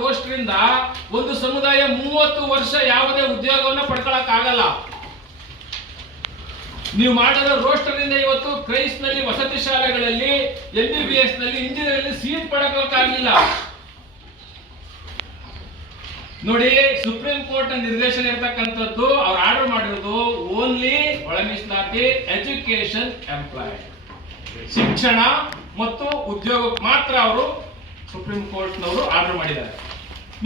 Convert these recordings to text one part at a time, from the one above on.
Roster ಇಂದ ಒಂದು ಸಮುದಾಯ 30 ವರ್ಷ ಯಾವುದೇ ಉದ್ಯೋಗವನ್ನು ಪಡ್ಕೊಳಕ್ ಆಗಲ್ಲ. ನೀವು ಮಾಡಿರೋ ರೋಸ್ಟರ್ ಇಂದ ಇವತ್ತು ಕ್ರೈಸ್ನಲ್ಲಿ, ವಸತಿ ಶಾಲೆಗಳಲ್ಲಿ, MBBS ನಲ್ಲಿ, ಇಂಜಿನಿಯರಿಂಗ್ ಸೀಟ್ ಪಡ್ಕೊಳಕ್ಕಾಗಿಲ್ಲ. ನೋಡಿ, ಸುಪ್ರೀಂ ಕೋರ್ಟ್ ನಿರ್ದೇಶನ ಇರತಕ್ಕಂಥದ್ದು, ಅವ್ರು ಆರ್ಡರ್ ಮಾಡಿರೋದು ಓನ್ಲಿ ಒಳ ಮೀಸಲಾತಿ, ಎಜುಕೇಶನ್, ಎಂಪ್ಲಾಯ್ಡ್, ಶಿಕ್ಷಣ ಮತ್ತು ಉದ್ಯೋಗಕ್ಕೆ ಮಾತ್ರ ಅವರು ಸುಪ್ರೀಂ ಕೋರ್ಟ್ ನವರು ಆರ್ಡರ್ ಮಾಡಿದ್ದಾರೆ.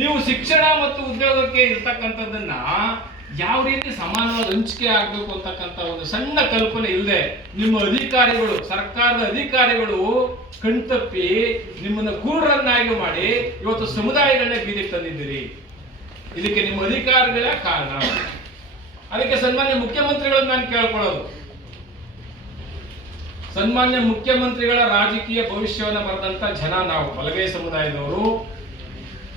ನೀವು ಶಿಕ್ಷಣ ಮತ್ತು ಉದ್ಯೋಗಕ್ಕೆ ಇರ್ತಕ್ಕಂಥದ್ದನ್ನ ಯಾವ ರೀತಿ ಸಮಾನವಾದ ಹಂಚಿಕೆ ಆಗ್ಬೇಕು ಅಂತಕ್ಕಂಥ ಒಂದು ಸಣ್ಣ ಕಲ್ಪನೆ ಇಲ್ಲದೆ ನಿಮ್ಮ ಅಧಿಕಾರಿಗಳು, ಸರ್ಕಾರದ ಅಧಿಕಾರಿಗಳು ಕಣ್ತಪ್ಪಿ ನಿಮ್ಮನ್ನ ಕುರುಡರನ್ನಾಗಿ ಮಾಡಿ ಇವತ್ತು ಸಮುದಾಯಗಳನ್ನ ಬೀದಿಗೆ ತಂದಿದ್ದೀರಿ. ಇದಕ್ಕೆ ನಿಮ್ಮ ಅಧಿಕಾರಿಗಳ ಕಾರಣ. ಅದಕ್ಕೆ ಸನ್ಮಾನ್ಯ ಮುಖ್ಯಮಂತ್ರಿಗಳನ್ನ ನಾನು ಕೇಳ್ಕೊಳ್ಳೋದು, ಸನ್ಮಾನ್ಯ ಮುಖ್ಯಮಂತ್ರಿಗಳ ರಾಜಕೀಯ ಭವಿಷ್ಯವನ್ನು ಬರೆದಂತ ಜನ ನಾವು, ಬಲಗೈ ಸಮುದಾಯದವರು.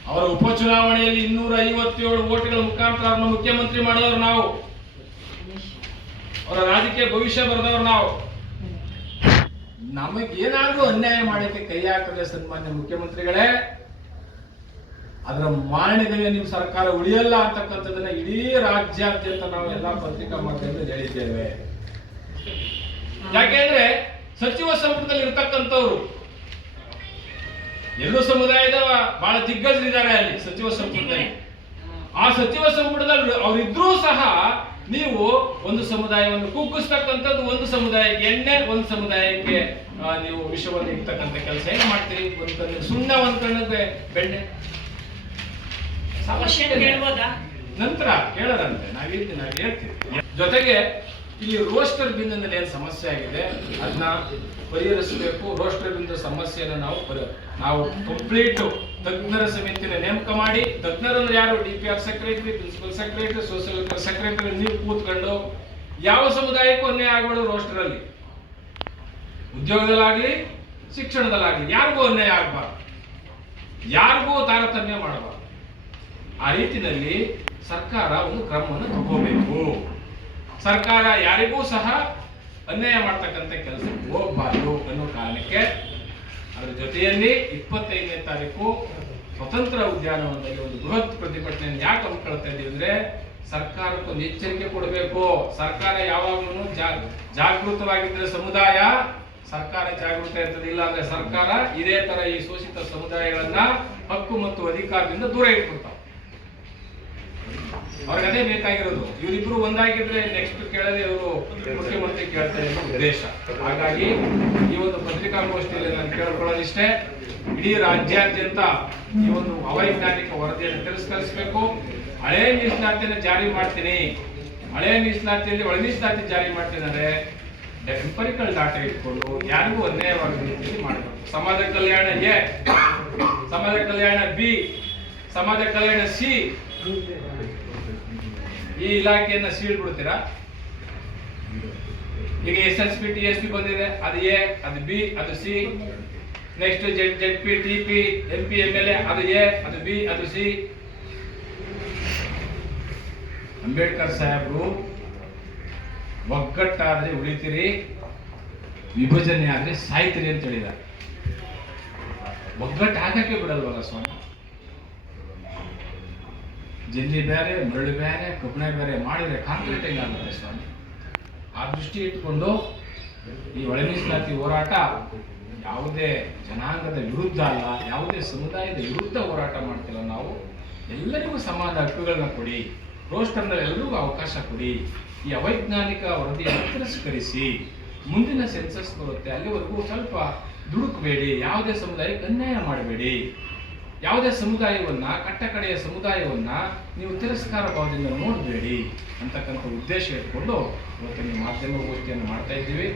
ಅವರ ಉಪಚುನಾವಣೆಯಲ್ಲಿ 257 ಓಟ್ಗಳ ಮುಖಾಂತರ ಅವ್ರನ್ನ ಮುಖ್ಯಮಂತ್ರಿ ಮಾಡಿದವರು ನಾವು, ಅವರ ರಾಜಕೀಯ ಭವಿಷ್ಯ ಬರೆದವರು ನಾವು. ನಮಗೇನಾದ್ರೂ ಅನ್ಯಾಯ ಮಾಡಕ್ಕೆ ಕೈ ಹಾಕಿದ್ರೆ ಸನ್ಮಾನ್ಯ ಮುಖ್ಯಮಂತ್ರಿಗಳೇ, ಅದರ ಮಾರನೆಗೆ ನಿಮ್ಮ ಸರ್ಕಾರ ಉಳಿಯಲ್ಲ ಅಂತಕ್ಕಂಥದ್ದನ್ನ ಇಡೀ ರಾಜ್ಯಾದ್ಯಂತ ನಾವು ಎಲ್ಲಾ ಪತ್ರಿಕಾ ಮಾಧ್ಯಮದಲ್ಲಿ ಹೇಳಿದ್ದೇವೆ. ಯಾಕೆಂದ್ರೆ ಸಚಿವ ಸಂಪುಟದಲ್ಲಿ ಇರ್ತಕ್ಕಂಥವ್ರು ಎರಡು ಸಮುದಾಯದ ಬಹಳ ದಿಗ್ಗಜರಿದ್ದಾರೆ ಅಲ್ಲಿ ಸಚಿವ ಸಂಪುಟದಲ್ಲಿ. ಆ ಸಚಿವ ಸಂಪುಟದಲ್ಲಿ ಅವರಿದ್ರೂ ಸಹ ನೀವು ಒಂದು ಸಮುದಾಯವನ್ನು ಕುಗ್ಗಿಸ್ತಕ್ಕಂಥದ್ದು, ಒಂದು ಸಮುದಾಯಕ್ಕೆ ಎಣ್ಣೆ, ಒಂದು ಸಮುದಾಯಕ್ಕೆ ನೀವು ವಿಷವನ್ನು ಇರ್ತಕ್ಕಂಥ ಕೆಲಸ ಹೆಂಗ್ ಮಾಡ್ತೀರಿ? ಒಂದು ಕಣ್ಣಿಗೆ ಸುಣ್ಣ, ಒಂದು ಕಣ್ಣಿಗೆ ಬೆಣ್ಣೆ. ನಂತರ ಕೇಳದಂತೆ ನಾವು ಹೇಳ್ತೀವಿ. ಜೊತೆಗೆ ಈ ರೋಸ್ಟರ್ ಬಿಂದಿನಲ್ಲಿ ಏನು ಸಮಸ್ಯೆ ಆಗಿದೆ ಅದನ್ನ ಪರಿಹರಿಸಬೇಕು. ರೋಸ್ಟರ್ ಬಿಂದು ಸಮಸ್ಯೆಯನ್ನು ನಾವು ಕಂಪ್ಲೀಟ್ ತಜ್ಞರ ಸಮಿತಿನ ನೇಮಕ ಮಾಡಿ, ತಜ್ಞರಂದ್ರೆ ಯಾರು? DPR secretary, principal secretary, social welfare secretary, ನೀವು ಕೂತ್ಕೊಂಡು ಯಾವ ಸಮುದಾಯಕ್ಕೂ ಅನ್ಯಾಯ ಆಗಬಾರ್ದು. ರೋಸ್ಟರ್ ಅಲ್ಲಿ ಉದ್ಯೋಗದಲ್ಲಾಗ್ಲಿ, ಶಿಕ್ಷಣದಲ್ಲಾಗ್ಲಿ ಯಾರಿಗೂ ಅನ್ಯಾಯ ಆಗಬಾರ್ದು, ಯಾರಿಗೂ ತಾರತಮ್ಯ ಮಾಡಬಾರ್ದು. ಆ ರೀತಿಯಲ್ಲಿ ಸರ್ಕಾರ ಒಂದು ಕ್ರಮವನ್ನು ತಗೋಬೇಕು. ಸರ್ಕಾರ ಯಾರಿಗೂ ಸಹ ಅನ್ಯಾಯ ಮಾಡ್ತಕ್ಕಂಥ ಕೆಲಸಕ್ಕೆ ಹೋಗಬಾರ್ದು ಅನ್ನೋ ಕಾರಣಕ್ಕೆ ಅದರ ಜೊತೆಯಲ್ಲಿ 25ನೇ ತಾರೀಕು ಸ್ವತಂತ್ರ ಉದ್ಯಾನವನದಲ್ಲಿ ಒಂದು ಬೃಹತ್ ಪ್ರತಿಭಟನೆಯನ್ನು ಯಾಕೆ ಹಮ್ಮಿಕೊಳ್ತಾ ಇದೀವಿ ಅಂದ್ರೆ, ಸರ್ಕಾರಕ್ಕೊಂದು ಎಚ್ಚರಿಕೆ ಕೊಡಬೇಕು. ಸರ್ಕಾರ ಯಾವಾಗಲೂ ಜಾಗೃತವಾಗಿದ್ರೆ ಸಮುದಾಯ, ಸರ್ಕಾರ ಜಾಗೃತ ಇರ್ತದೆ. ಇಲ್ಲ ಅಂದ್ರೆ ಸರ್ಕಾರ ಇದೇ ತರ ಈ ಶೋಷಿತ ಸಮುದಾಯಗಳನ್ನ ಹಕ್ಕು ಮತ್ತು ಅಧಿಕಾರದಿಂದ ದೂರ ಇಟ್ಬಿಡ್ತಾವ. ಅವ್ರಿಗೆ ಅದೇ ಬೇಕಾಗಿರೋದು. ಇವರಿಬ್ರು ಒಂದಾಗಿದ್ರೆ ನೆಕ್ಸ್ಟ್ ಕೇಳದೆ ಇವರು ಮುಖ್ಯಮಂತ್ರಿ ಕೇಳ್ತಾರೆ ಅನ್ನೋ ಉದ್ದೇಶ. ಹಾಗಾಗಿ ಈ ಒಂದು ಪತ್ರಿಕಾಗೋಷ್ಠಿಯಲ್ಲಿ ನಾನು ಕೇಳ್ಕೊಳ್ಳೋದಿಷ್ಟೇ, ಇಡೀ ರಾಜ್ಯಾದ್ಯಂತ ಈ ಒಂದು ಅವೈಜ್ಞಾನಿಕ ವರದಿಯನ್ನು ತಿರಸ್ಕರಿಸಬೇಕು. ಹಳೆ ಮೀಸಲಾತಿಯನ್ನು ಜಾರಿ ಮಾಡ್ತೀನಿ, ಹಳೆ ಮೀಸಲಾತಿಯಲ್ಲಿ ಒಳ ಮೀಸಲಾತಿ ಜಾರಿ ಮಾಡ್ತಿದ್ದಾರೆ, ಎಂಪರಿಕಲ್ ಡಾಟಾ ಇಟ್ಕೊಂಡು ಯಾರಿಗೂ ಅನ್ಯಾಯವಾದ ರೀತಿಯಲ್ಲಿ ಮಾಡಬೇಕು. ಸಮಾಜ ಕಲ್ಯಾಣ ಎ, ಸಮಾಜ ಕಲ್ಯಾಣ ಬಿ, ಸಮಾಜ ಕಲ್ಯಾಣ ಸಿ, ಈ ಇಲಾಖೆಯನ್ನ ಸೀಳ್ ಬಿಡ್ತೀರಾ? ಈಗ SSP TSP ಬಂದಿದೆ, ಅದು ಎ, ಅದು ಬಿ, ಅದು C. Next ZP TP MP MLA, ಅದು ಎ, ಅದು ಬಿ, ಅದು ಸಿ. ಅಂಬೇಡ್ಕರ್ ಸಾಹೇಬ್ರು ಒಗ್ಗಟ್ಟಾದ್ರೆ ಉಳಿತೀರಿ, ವಿಭಜನೆ ಆದ್ರೆ ಸಾಯ್ತೀರಿ ಅಂತ ಹೇಳಿದ್ದಾರೆ. ಒಗ್ಗಟ್ಟು ಆಗಕ್ಕೆ ಬಿಡಲ್ವಲ್ಲ ಸ್ವಾಮಿ. ಜಲ್ಲಿ ಬೇರೆ, ಮರಳು ಬೇರೆ, ಕಬ್ಬಣ ಬೇರೆ ಮಾಡಿದ್ರೆ ಕಾಂಕ್ರೀಟ್ ಆಗುತ್ತೆ ಸ್ವಾಮಿ. ಆ ದೃಷ್ಟಿ ಇಟ್ಕೊಂಡು ಈ ಒಳ ಮೀಸಲಾತಿ ಹೋರಾಟ ಯಾವುದೇ ಜನಾಂಗದ ವಿರುದ್ಧ ಅಲ್ಲ, ಯಾವುದೇ ಸಮುದಾಯದ ವಿರುದ್ಧ ಹೋರಾಟ ಮಾಡ್ತಿಲ್ಲ ನಾವು. ಎಲ್ಲರಿಗೂ ಸಮಾನ ಹಕ್ಕುಗಳನ್ನ ಕೊಡಿ, ರೋಸ್ಟರ್ನಲ್ಲಿ ಎಲ್ಲರಿಗೂ ಅವಕಾಶ ಕೊಡಿ. ಈ ಅವೈಜ್ಞಾನಿಕ ವರದಿಯನ್ನು ತಿರಸ್ಕರಿಸಿ. ಮುಂದಿನ ಸೆನ್ಸಸ್ ಬರುತ್ತೆ, ಅಲ್ಲಿವರೆಗೂ ಸ್ವಲ್ಪ ದುಡುಕಬೇಡಿ, ಯಾವುದೇ ಸಮುದಾಯಕ್ಕೆ ಅನ್ಯಾಯ ಮಾಡಬೇಡಿ. ಯಾವುದೇ ಸಮುದಾಯವನ್ನ, ಕಟ್ಟಕಡೆಯ ಸಮುದಾಯವನ್ನ ನೀವು ತಿರಸ್ಕಾರ ಭಾವದಿಂದ ನೋಡಬೇಡಿ ಅಂತಕ್ಕಂಥ ಉದ್ದೇಶ ಇಟ್ಕೊಂಡು ಇವತ್ತು ಮಾಧ್ಯಮ ಗೋಷ್ಠಿಯನ್ನು ಮಾಡ್ತಾ ಇದ್ದೀವಿ.